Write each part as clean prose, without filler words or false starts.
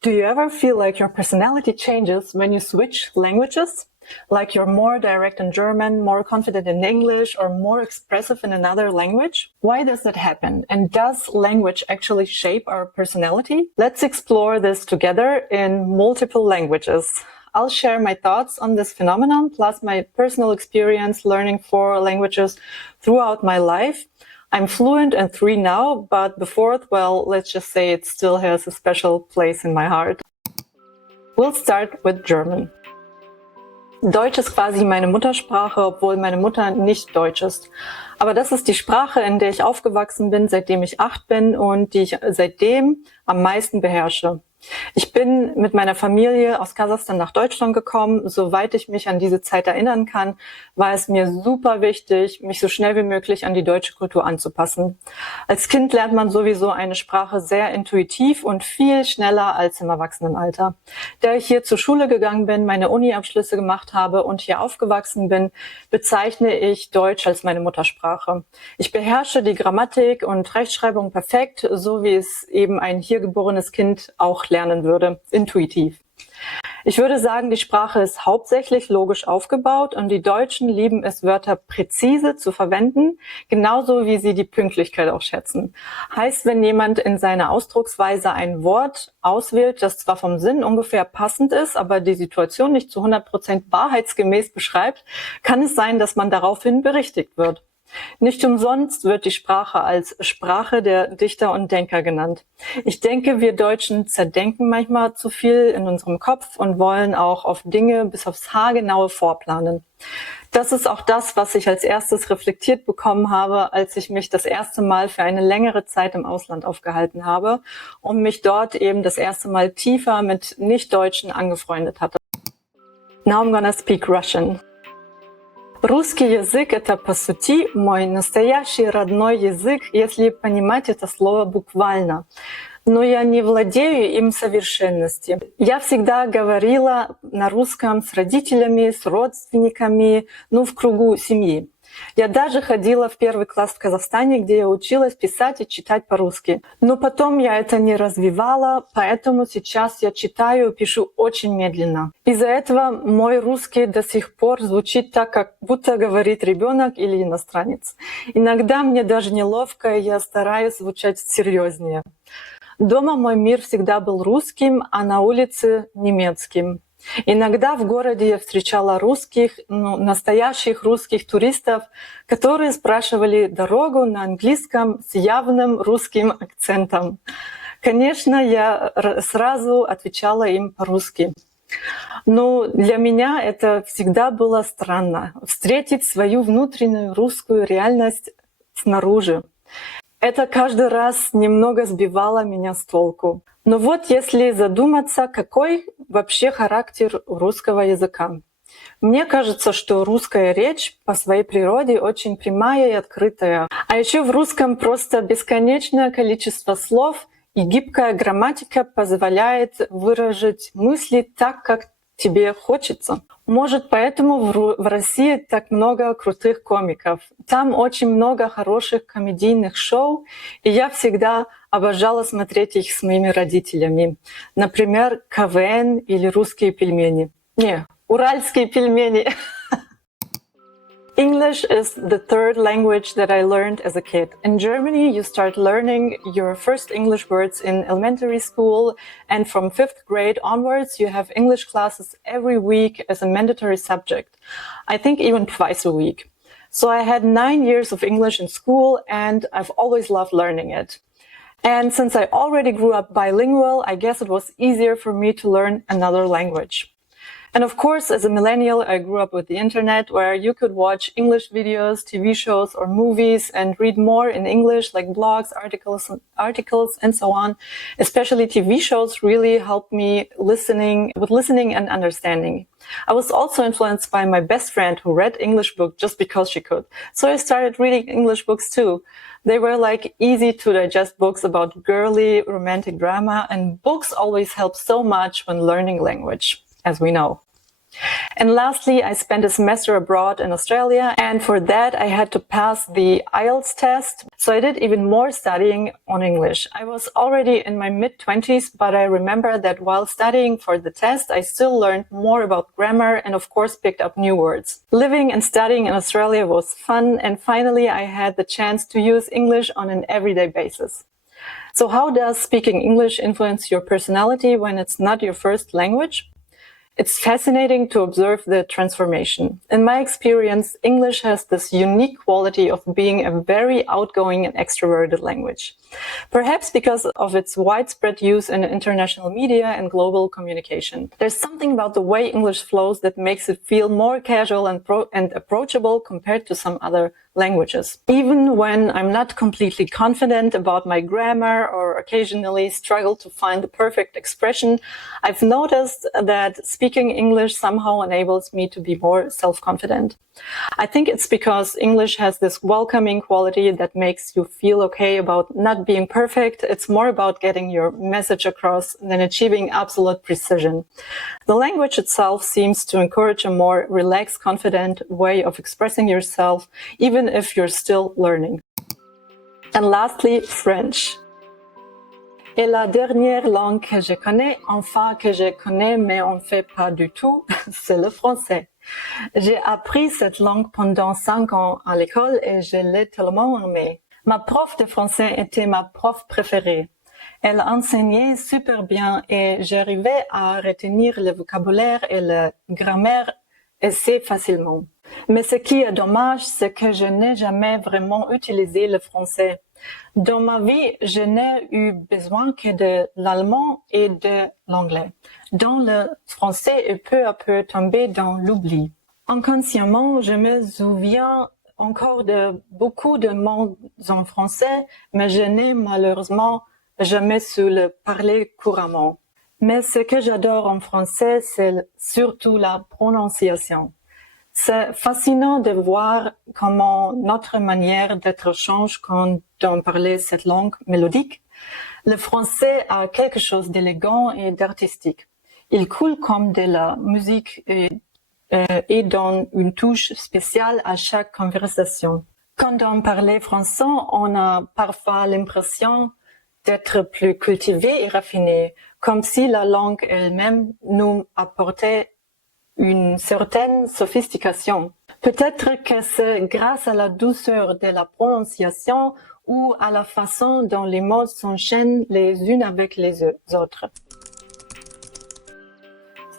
Do you ever feel like your personality changes when you switch languages? Like you're more direct in German, more confident in English, or more expressive in another language? Why does that happen? And does language actually shape our personality? Let's explore this together in multiple languages. I'll share my thoughts on this phenomenon, plus my personal experience learning 4 languages throughout my life. I'm fluent in 3 now, but the 4th, well, let's just say it still has a special place in my heart. We'll start with German. Deutsch ist quasi meine Muttersprache, obwohl meine Mutter nicht Deutsch ist. Aber das ist die Sprache, in der ich aufgewachsen bin, seitdem ich 8 bin und die ich seitdem am meisten beherrsche. Ich bin mit meiner Familie aus Kasachstan nach Deutschland gekommen. Soweit ich mich an diese Zeit erinnern kann, war es mir super wichtig, mich so schnell wie möglich an die deutsche Kultur anzupassen. Als Kind lernt man sowieso eine Sprache sehr intuitiv und viel schneller als im Erwachsenenalter. Da ich hier zur Schule gegangen bin, meine Uni-Abschlüsse gemacht habe und hier aufgewachsen bin, bezeichne ich Deutsch als meine Muttersprache. Ich beherrsche die Grammatik und Rechtschreibung perfekt, so wie es eben ein hier geborenes Kind auch lernen würde, intuitiv. Ich würde sagen, die Sprache ist hauptsächlich logisch aufgebaut und die Deutschen lieben es, Wörter präzise zu verwenden, genauso wie sie die Pünktlichkeit auch schätzen. Heißt, wenn jemand in seiner Ausdrucksweise ein Wort auswählt, das zwar vom Sinn ungefähr passend ist, aber die Situation nicht zu 100% wahrheitsgemäß beschreibt, kann es sein, dass man daraufhin berichtigt wird. Nicht umsonst wird die Sprache als Sprache der Dichter und Denker genannt. Ich denke, wir Deutschen zerdenken manchmal zu viel in unserem Kopf und wollen auch auf Dinge bis aufs Haargenaue vorplanen. Das ist auch das, was ich als erstes reflektiert bekommen habe, als ich mich das erste Mal für eine längere Zeit im Ausland aufgehalten habe und mich dort eben das erste Mal tiefer mit Nicht-Deutschen angefreundet hatte. Now I'm gonna speak Russian. Русский язык – это, по сути, мой настоящий родной язык, если понимать это слово буквально. Но я не владею им в совершенности. Я всегда говорила на русском с родителями, с родственниками, в кругу семьи. Я даже ходила в 1 класс в Казахстане, где я училась писать и читать по-русски. Но потом я это не развивала, поэтому сейчас я читаю и пишу очень медленно. Из-за этого мой русский до сих пор звучит так, как будто говорит ребенок или иностранец. Иногда мне даже неловко, и я стараюсь звучать серьезнее. Дома мой мир всегда был русским, а на улице — немецким. Иногда в городе я встречала русских, настоящих русских туристов, которые спрашивали дорогу на английском с явным русским акцентом. Конечно, я сразу отвечала им по-русски. Но для меня это всегда было странно — встретить свою внутреннюю русскую реальность снаружи. Это каждый раз немного сбивало меня с толку. Но вот если задуматься, какой вообще характер русского языка? Мне кажется, что русская речь по своей природе очень прямая и открытая. А еще в русском просто бесконечное количество слов, и гибкая грамматика позволяет выразить мысли так, как тебе хочется. Может, поэтому в России так много крутых комиков. Там очень много хороших комедийных шоу, и я всегда обожала смотреть их с моими родителями. Например, КВН или русские пельмени. Не, уральские пельмени. English is the 3rd language that I learned as a kid. In Germany, you start learning your first English words in elementary school, and from 5th grade onwards, you have English classes every week as a mandatory subject. I think even twice a week. So I had 9 years of English in school, and I've always loved learning it. And since I already grew up bilingual, I guess it was easier for me to learn another language. And of course, as a millennial, I grew up with the internet, where you could watch English videos, TV shows, or movies and read more in English, like blogs, articles, and so on. Especially TV shows really helped me listening and understanding. I was also influenced by my best friend who read English books just because she could. So I started reading English books too. They were like easy to digest books about girly romantic drama, and books always help so much when learning language, as we know. And lastly, I spent a semester abroad in Australia, and for that I had to pass the IELTS test. So I did even more studying on English. I was already in my mid-20s, but I remember that while studying for the test, I still learned more about grammar and of course picked up new words. Living and studying in Australia was fun, and finally I had the chance to use English on an everyday basis. So how does speaking English influence your personality when it's not your first language? It's fascinating to observe the transformation. In my experience, English has this unique quality of being a very outgoing and extroverted language. Perhaps because of its widespread use in international media and global communication. There's something about the way English flows that makes it feel more casual and approachable compared to some other languages. Even when I'm not completely confident about my grammar or occasionally struggle to find the perfect expression, I've noticed that speaking English somehow enables me to be more self-confident. I think it's because English has this welcoming quality that makes you feel okay about not being perfect. It's more about getting your message across than achieving absolute precision. The language itself seems to encourage a more relaxed, confident way of expressing yourself, even if you're still learning. And lastly, French. Et la dernière langue que je connais, enfin que je connais mais on fait pas du tout, c'est le français. J'ai appris cette langue pendant 5 ans à l'école et je l'ai tellement aimée. Ma prof de français était ma prof préférée. Elle enseignait super bien et j'arrivais à retenir le vocabulaire et la grammaire assez facilement. Mais ce qui est dommage, c'est que je n'ai jamais vraiment utilisé le français. Dans ma vie, je n'ai eu besoin que de l'allemand et de l'anglais, dont le français est peu à peu tombé dans l'oubli. Inconsciemment, je me souviens encore de beaucoup de mots en français, mais je n'ai malheureusement jamais su le parler couramment. Mais ce que j'adore en français, c'est surtout la prononciation. C'est fascinant de voir comment notre manière d'être change quand on parlait cette langue mélodique. Le français a quelque chose d'élégant et d'artistique. Il coule comme de la musique et donne une touche spéciale à chaque conversation. Quand on parlait français, on a parfois l'impression d'être plus cultivé et raffiné, comme si la langue elle-même nous apportait une certaine sophistication. Peut-être que c'est grâce à la douceur de la prononciation ou à la façon dont les mots s'enchaînent les unes avec les autres.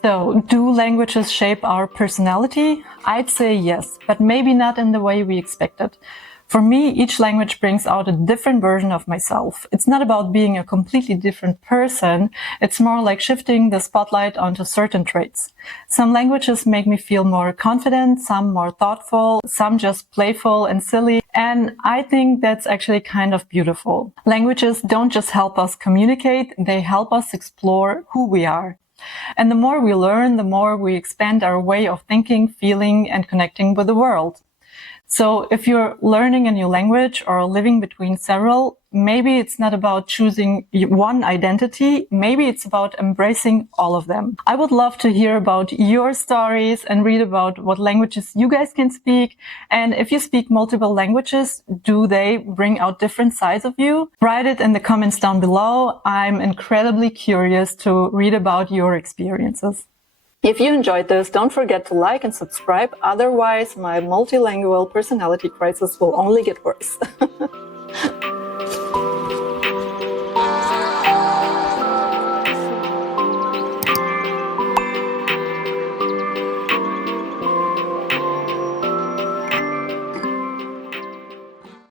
So, do languages shape our personality? I'd say yes, but maybe not in the way we expected. For me, each language brings out a different version of myself. It's not about being a completely different person. It's more like shifting the spotlight onto certain traits. Some languages make me feel more confident, some more thoughtful, some just playful and silly. And I think that's actually kind of beautiful. Languages don't just help us communicate, they help us explore who we are. And the more we learn, the more we expand our way of thinking, feeling, and connecting with the world. So if you're learning a new language or living between several, maybe it's not about choosing one identity. Maybe it's about embracing all of them. I would love to hear about your stories and read about what languages you guys can speak. And if you speak multiple languages, do they bring out different sides of you? Write it in the comments down below. I'm incredibly curious to read about your experiences. If you enjoyed this, don't forget to like and subscribe. Otherwise, my multilingual personality crisis will only get worse.